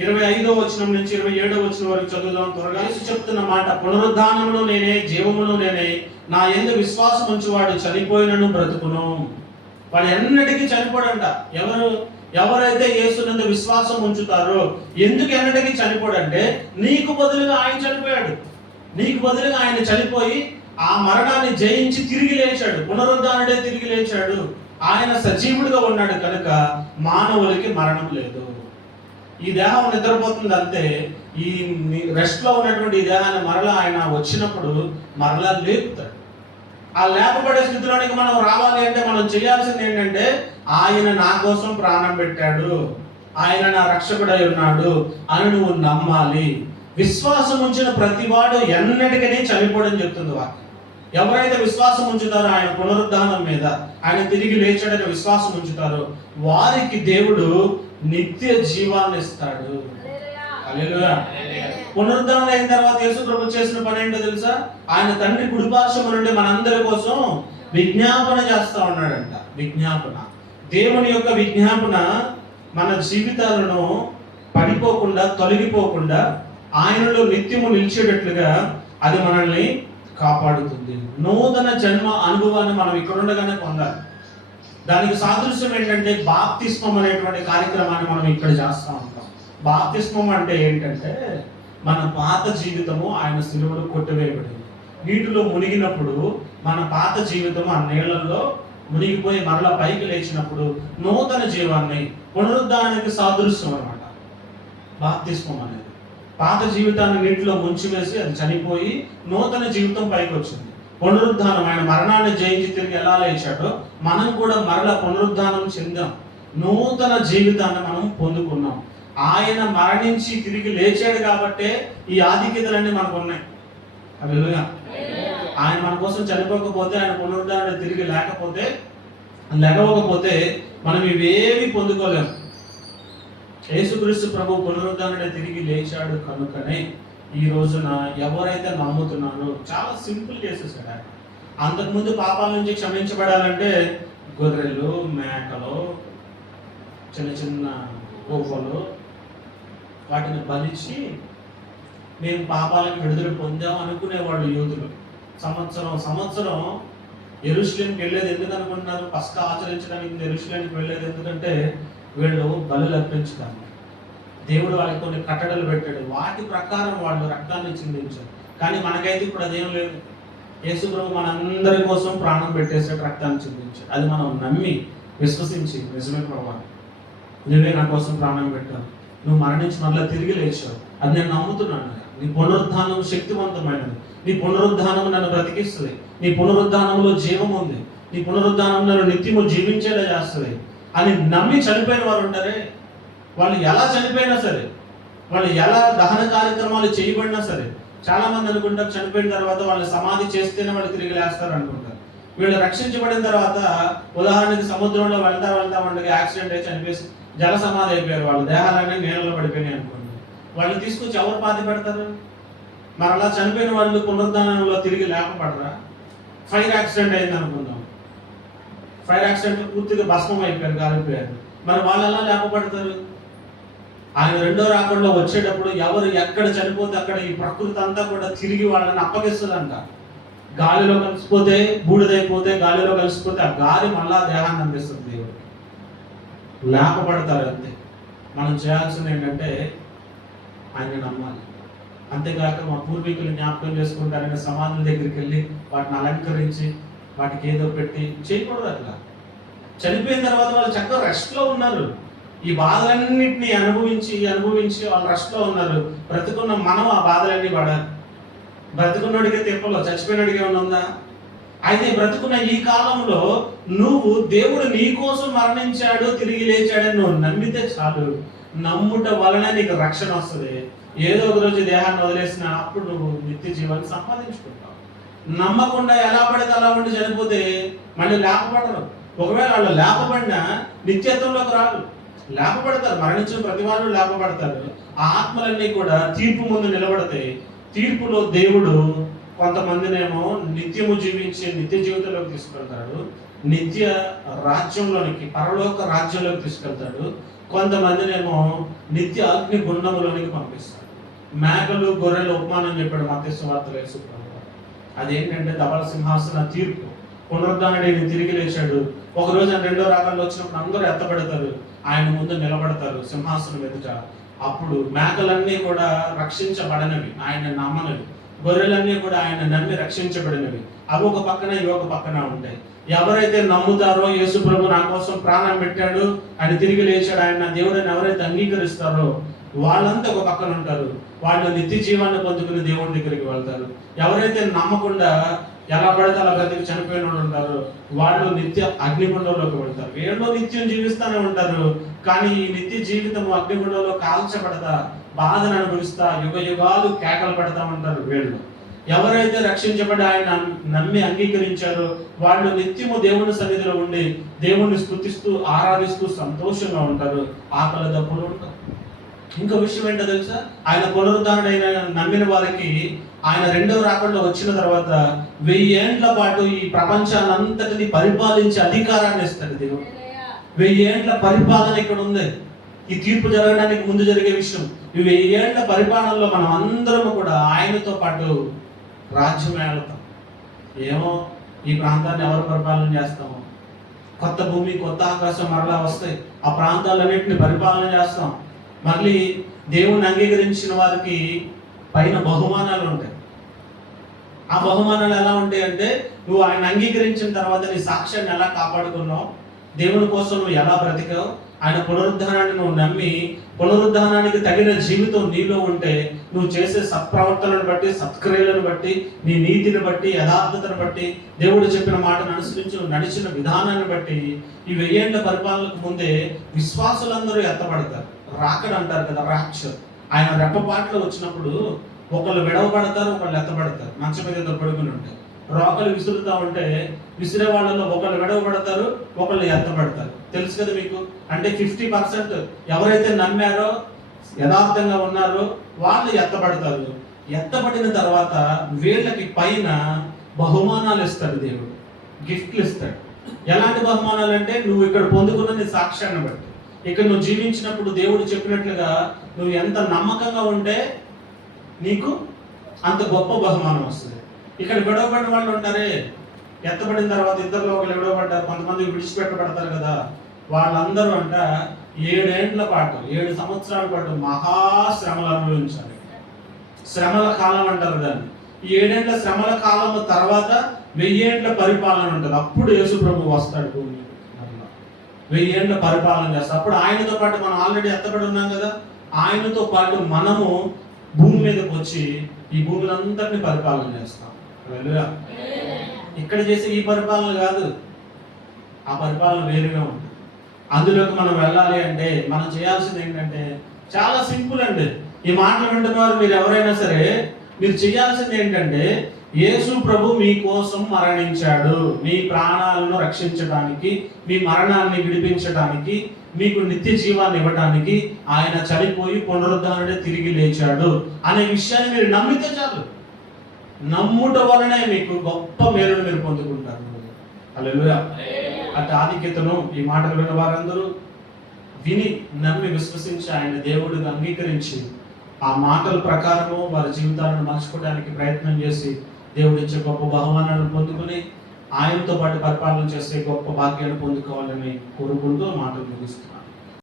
25వ వచనం నుంచి 27వ వచనం వరకు చదువుదాం త్వరగా. యేసు చెప్తున్న మాట, పునరుద్ధానమును నేనే, జీవమును నేనే, నా యందు విశ్వాసం ఉంచువాడు చనిపోయినను బ్రతుకును. వాడు ఎన్నటికీ చనిపోడంట. ఎవరైతే యేసునందు విశ్వాసం ఉంచుతారో. ఎందుకు ఎన్నటికీ చనిపోడంటే, నీకు బదులుగా ఆయన చనిపోయాడు. నీకు బదులుగా ఆయన చనిపోయి ఆ మరణాన్ని జయించి తిరిగి లేచాడు. పునరుద్ధానుడే తిరిగి లేచాడు. ఆయన సజీవుడిగా ఉన్నాడు కనుక మానవులకి మరణం లేదు. ఈ దేహం నిద్రపోతుంది అంతే. ఈ రెస్ట్ లో ఉన్నటువంటి ఈ దేహాన్ని మరలా ఆయన వచ్చినప్పుడు మరలా లేపుతాడు. ఆ లేపబడే స్థితిలోనికి మనం రావాలి అంటే మనం చేయాల్సింది ఏంటంటే, ఆయన నా కోసం ప్రాణం పెట్టాడు, ఆయన నా రక్షకుడై ఉన్నాడు అని నువ్వు నమ్మాలి. విశ్వాసం ఉంచిన ప్రతివాడు ఎన్నటికీ చనిపోడని చెప్తుంది వాక్యం. ఎవరైతే విశ్వాసం ఉంచుతారో ఆయన పునరుద్ధానం మీద, ఆయన తిరిగి లేచాడని విశ్వాసం ఉంచుతారో వారికి దేవుడు నిత్య జీవాన్ని ఇస్తాడు. హల్లెలూయా. పునరుద్ధానం అయిన తర్వాత యేసు ప్రభు చేసిన పని ఏంటో తెలుసా? ఆయన తండ్రి కుడిపార్శ్వము నుండి మనందరి కోసం విజ్ఞాపన చేస్తా ఉన్నాడంట. విజ్ఞాపన, దేవుని యొక్క విజ్ఞాపన మన జీవితాలను పడిపోకుండా, తొలగిపోకుండా ఆయనలో నిత్యము నిలిచేటట్లుగా అది మనల్ని కాపాడుతుంది. నూతన జన్మ అనుభవాన్ని మనం ఇక్కడ ఉండగానే పొందాలి. దానికి సాదృశ్యం ఏంటంటే, బాప్తిస్మం అనేటువంటి కార్యక్రమాన్ని మనం ఇక్కడ చేస్తూ ఉంటాం. బాప్తిస్మం అంటే ఏంటంటే, మన పాత జీవితము ఆయన సిలువలో కొట్టివేయబడింది. నీటిలో మునిగినప్పుడు మన పాత జీవితం ఆ నీళ్లలో మునిగిపోయి మరలా పైకి లేచినప్పుడు నూతన జీవాన్ని, పునరుద్ధానానికి సాదృశ్యం అన్నమాట బాప్తిస్మం అనేది. పాత జీవితాన్ని నీటిలో ముంచివేసి అది చనిపోయి నూతన జీవితం పైకి వచ్చింది. పునరుద్ధానం, ఆయన మరణాన్ని జయించి తిరిగి ఎలా లేచాడో మనం కూడా మరలా పునరుద్ధానం చెందాం. నూతన జీవితాన్ని మనం పొందుకున్నాం. ఆయన మరణించి తిరిగి లేచాడు కాబట్టే ఈ ఆధిక్యతలన్నీ మనకు ఉన్నాయి. హల్లెలూయా. ఆయన మన కోసం చనిపోకపోతే, ఆయన పునరుద్ధానం తిరిగి లేకపోతే మనం ఇవేవి పొందుకోలేము. యేసుక్రీస్తు ప్రభు పునరుద్ధానుడే తిరిగి లేచాడు కనుకనే ఈ రోజున ఎవరైతే నమ్ముతున్నారో, చాలా సింపుల్ చేసేసాడు ఆయన. అంతకుముందు పాపాల నుంచి క్షమించబడాలంటే గొర్రెలు, మేకలు, చిన్న చిన్న గొవ్వలు, వాటిని బలిచి మేము పాపాలకు విడుదల పొందాం అనుకునేవాళ్ళు యూదులు. సంవత్సరం యెరూషలేముకి వెళ్ళేది ఎందుకు అనుకుంటున్నారు? పస్కా ఆచరించడానికి యెరూషలేముకి వెళ్ళేది ఎందుకంటే వీళ్ళు బలులు అర్పించడానికి. దేవుడు వాళ్ళకి కొన్ని కట్టడలు పెట్టాడు, వాటి ప్రకారం వాళ్ళు రక్తాన్ని చిందించారు. కానీ మనకైతే ఇప్పుడు అదేం లేదు. యేసు ప్రభు మనందరి కోసం ప్రాణం పెట్టేసాడు, రక్తాన్ని చిందించాడు. అది మనం నమ్మి విశ్వసించి, నిజమే ప్రభు నువ్వే నా కోసం ప్రాణం పెట్టావు, నువ్వు మరణించి మళ్ళీ తిరిగి లేచావు, అది నేను నమ్ముతున్నాను. నీ పునరుద్ధానం శక్తివంతమైనది, నీ పునరుద్ధానం నన్ను బ్రతికిస్తుంది, నీ పునరుద్ధానంలో జీవం ఉంది, నీ పునరుద్ధానం నన్ను నిత్యము జీవించేలా చేస్తుంది అని నమ్మి చనిపోయిన వారు ఉంటారే, వాళ్ళు ఎలా చనిపోయినా సరే, వాళ్ళు ఎలా దహన కార్యక్రమాలు చేయబడినా సరే, చాలా మంది అనుకుంటారు చనిపోయిన తర్వాత వాళ్ళు సమాధి చేస్తేనే వాళ్ళు తిరిగి లేస్తారు అనుకుంటారు. వీళ్ళు రక్షించబడిన తర్వాత ఉదాహరణకి సముద్రంలో వెళ్తా వాళ్ళకి యాక్సిడెంట్ అయి చనిపోయి జల సమాధి అయిపోయారు, వాళ్ళ దేహాలన్నీ నీళ్ళలో పడిపోయినాయి అనుకోండి. వాళ్ళని తీసుకొచ్చి ఎవరు పాతి పెడతారు? మరి అలా చనిపోయిన వాళ్ళు పునరుద్ధానంలో తిరిగి లేపబడరా? ఫైర్ యాక్సిడెంట్ అయింది అనుకుందాం, ఫైర్ యాక్సిడెంట్ పూర్తిగా భస్మం అయిపోయారు, కాలిపోయారు, మరి వాళ్ళు ఎలా లేపబడతారు? ఆయన రెండో రాకుండా వచ్చేటప్పుడు ఎవరు ఎక్కడ చనిపోతే అక్కడ ఈ ప్రకృతి అంతా కూడా తిరిగి వాళ్ళని అప్పగిస్తుందంట. గాలిలో కలిసిపోతే, బూడిదైపోతే, గాలిలో కలిసిపోతే ఆ గాలి మళ్ళా దేహాన్ని అందిస్తుంది. దేవుడు లేపబడతారు అంతే. మనం చేయాల్సింది ఏంటంటే ఆయన నమ్మాలి. అంతేకాక మా పూర్వీకులు జ్ఞాపకం చేసుకుంటారని సమాధుల దగ్గరికి వెళ్ళి వాటిని అలంకరించి వాటికి ఏదో పెట్టి చేయకూడదు. అట్లా చనిపోయిన తర్వాత వాళ్ళు చక్కగా రెస్ట్లో ఉన్నారు, ఈ బాధలన్నింటినీ అనుభవించి వాళ్ళు రెస్ట్లో ఉన్నారు. బ్రతుకున్న మనం ఆ బాధలన్నీ పడాలి. బ్రతుకున్నోడికే తిప్పలో, చచ్చిపోయినోడికి ఏమైనా ఉందా? అయితే బ్రతుకున్న ఈ కాలంలో నువ్వు దేవుడు నీ కోసం మరణించాడు, తిరిగి లేచాడని నువ్వు నమ్మితే చాలు. నమ్ముట వలన నీకు రక్షణ వస్తుంది. ఏదో ఒక రోజు దేహాన్ని వదిలేసిన అప్పుడు నువ్వు నిత్య జీవాన్ని సంపాదించుకుంటావు. నమ్మకుండా ఎలా పడితే అలా ఉండి చనిపోతే మళ్ళీ లేపబడరు. ఒకవేళ వాళ్ళు లేపబడినా నిత్యత్వంలోకి రాదు. లేపబడతారు, మరణించిన ప్రతి వాళ్ళు లేపబడతారు. ఆ ఆత్మలన్నీ కూడా తీర్పు ముందు నిలబడతాయి. తీర్పులో దేవుడు కొంతమందినేమో నిత్యము జీవించే నిత్య జీవితంలోకి తీసుకెళ్తాడు, నిత్య రాజ్యంలోనికి, పరలోక రాజ్యంలోకి తీసుకెళ్తాడు. కొంతమందినేమో నిత్య అగ్ని గుండములోనికి పంపిస్తాడు. మేకలు గొర్రెలు ఉపమానం చెప్పాడు మత్తయి సువార్తలో యేసు ప్రభువు. అదేంటంటే ధవళ సింహాసన తీర్పు. పునరుద్ధానుడైన తిరిగి లేచాడు. ఒకరోజు ఆయన రెండో రాకంలో వచ్చినప్పుడు అందరూ ఎత్తబడతారు, ఆయన ముందు నిలబడతారు సింహాసనం ఎదుట. అప్పుడు మేకలన్నీ కూడా రక్షించబడనవి, ఆయన నమ్మనవి. గొర్రెలన్నీ కూడా ఆయన నమ్మి రక్షించబడినవి. అవి ఒక పక్కన, ఇవి ఒక పక్కన ఉంటాయి. ఎవరైతే నమ్ముతారో యేసు ప్రభు నా కోసం ప్రాణం పెట్టాడు, ఆయన తిరిగి లేచాడు, ఆయన నా దేవుడిని ఎవరైతే అంగీకరిస్తారో వాళ్ళంతా ఒక పక్కన ఉంటారు. వాళ్ళు నిత్య జీవాన్ని పొందుకుని దేవుడి దగ్గరికి వెళ్తారు. ఎవరైతే నమ్మకుండా ఎలా పడితే అలా బ్రతికి చనిపోయిన వాళ్ళు ఉంటారు, వాళ్ళు నిత్య అగ్నిగుండంలోకి వెళ్తారు. వీళ్ళు నిత్యం జీవిస్తూనే ఉంటారు, కానీ ఈ నిత్య జీవితం అగ్నిగుండంలో కాల్చబడతా, బాధను అనుభవిస్తా, యుగాలు కేకలు పెడతా ఉంటారు వీళ్ళు. ఎవరైతే రక్షించబడి ఆయన నమ్మి అంగీకరించారో వాళ్ళు నిత్యము దేవుని సన్నిధిలో ఉండి దేవుణ్ణి స్తుతిస్తూ ఆరాధిస్తూ సంతోషంగా ఉంటారు, ఆకలి దప్పులు ఉంటారు. ఇంకో విషయం ఏంటో తెలుసా? ఆయన పునరుద్ధానుడైన నమ్మిన వారికి ఆయన రెండవ రాకడలో వచ్చిన తర్వాత 1000 ఏండ్ల పాటు ఈ ప్రపంచాన్ని అంతటిని పరిపాలించే అధికారాన్ని ఇస్తాడు దేవుడు. 1000 ఏండ్ల పరిపాలన ఇక్కడ ఉంది. ఈ తీర్పు జరగడానికి ముందు జరిగే విషయం. ఈ 1000 ఏండ్ల పరిపాలనలో మనం అందరం కూడా ఆయనతో పాటు రాజ్యం ఏలుతాం. ఏమో ఈ ప్రాంతాన్ని ఎవరు పరిపాలన చేస్తామో, కొత్త భూమి కొత్త ఆకాశం మరలా వస్తాయి, ఆ ప్రాంతాలన్నింటినీ పరిపాలన చేస్తాం. మళ్ళీ దేవుణ్ణి అంగీకరించిన వారికి పైన బహుమానాలు ఉంటాయి. ఆ బహుమానాలు ఎలా ఉంటాయి అంటే, నువ్వు ఆయన అంగీకరించిన తర్వాత నీ సాక్ష్యాన్ని ఎలా కాపాడుకున్నావు, దేవుని కోసం నువ్వు ఎలా బ్రతికావు, ఆయన పునరుద్ధానాన్ని నువ్వు నమ్మి పునరుద్ధానానికి తగిన జీవితం నీలో ఉంటే, నువ్వు చేసే సత్ప్రవర్తనను బట్టి, సత్క్రియలను బట్టి, నీ నీతిని బట్టి, యథార్థతను బట్టి, దేవుడు చెప్పిన మాటను అనుసరించి నడిచిన విధానాన్ని బట్టి ఈ 1000 ఏండ్ల పరిపాలనకు ముందే విశ్వాసులందరూ ఎత్తబడతారు. రాకడ అంటారు కదా, రాప్చర్. ఆయన రెప్పపాట్లో వచ్చినప్పుడు ఒకళ్ళు విడవబడతారు, ఒకళ్ళు ఎత్తబడతారు. మంచం మీద ఇద్దరు పడుకుని ఉంటాయి. రోకలు విసురుతా ఉంటే విసిరే వాళ్ళలో ఒకళ్ళు విడవబడతారు, ఒకళ్ళు ఎత్తబడతారు. తెలుసు కదా మీకు. అంటే 50% ఎవరైతే నమ్మారో, యథార్థంగా ఉన్నారో వాళ్ళు ఎత్తబడతారు. ఎత్తబడిన తర్వాత వీళ్ళకి పైన బహుమానాలు ఇస్తాడు దేవుడు, గిఫ్ట్లు ఇస్తాడు. ఎలాంటి బహుమానాలు అంటే, నువ్వు ఇక్కడ పొందుకున్న నీ సాక్ష్యాన్ని బట్టి. ఇక్కడ నువ్వు జీవించినప్పుడు దేవుడు చెప్పినట్లుగా నువ్వు ఎంత నమ్మకంగా ఉంటే నీకు అంత గొప్ప బహుమానం వస్తుంది. ఇక్కడ విడవబడిన వాళ్ళు ఉంటారే, ఎత్తబడిన తర్వాత ఇద్దరిలో ఒకరు విడవబడ్డారు, కొంతమంది విడిచిపెట్టబడతారు కదా, వాళ్ళందరూ అంట 7 ఏళ్ల పాటు 7 సంవత్సరాల పాటు మహాశ్రమలు అనుభవించాలి. శ్రమల కాలం అంటారు దాన్ని. ఈ 7 ఏళ్ల శ్రమల కాలం తర్వాత 1000 ఏళ్ల పరిపాలన ఉంటుంది. అప్పుడు యేసు ప్రభు వస్తాడు భూమి మీద. 1000 ఏళ్ల పరిపాలన చేస్తాడు. అప్పుడు ఆయనతో పాటు మనం ఆల్రెడీ ఎత్తబడి ఉన్నాం కదా, ఆయనతో పాటు మనము భూమి మీదకి వచ్చి ఈ భూమిని అందరినీ పరిపాలన చేస్తాం. ఇక్కడ చేసే ఈ పరిపాలన కాదు, ఆ పరిపాలన వేరుగా ఉంటుంది. అందులోకి మనం వెళ్ళాలి అంటే మనం చేయాల్సింది ఏంటంటే చాలా సింపుల్ అండి. ఈ మాటలు వింటున్నవారు మీరు ఎవరైనా సరే, మీరు చేయాల్సింది ఏంటంటే యేసు ప్రభు మీకోసం మరణించాడు, మీ ప్రాణాలను రక్షించడానికి, మీ మరణాన్ని విడిపించడానికి, మీకు నిత్య జీవాన్ని ఇవ్వడానికి ఆయన చనిపోయి పునరుద్ధరణ తిరిగి లేచాడు అనే విషయాన్ని మీరు నమ్మితే చాలు. నమ్ముట వలనే మీకు గొప్ప మేలును మీరు పొందుకుంటారు. హల్లెలూయా. అటు ఆధిక్యతను ఈ మాటలు విన్న వారందరూ విని నమ్మి విశ్వసించి ఆయన దేవుడిగా అంగీకరించి ఆ మాటల ప్రకారము వారి జీవితాలను మార్చుకోవడానికి ప్రయత్నం చేసి దేవుడిచ్చే గొప్ప బహుమానాలను పొందుకొని ఆయనతో పాటు పరిపాలన చేసే గొప్ప భాగ్యాన్ని పొందుకోవాలని కోరుకుంటూ మాటలు ముగిస్తున్నాను.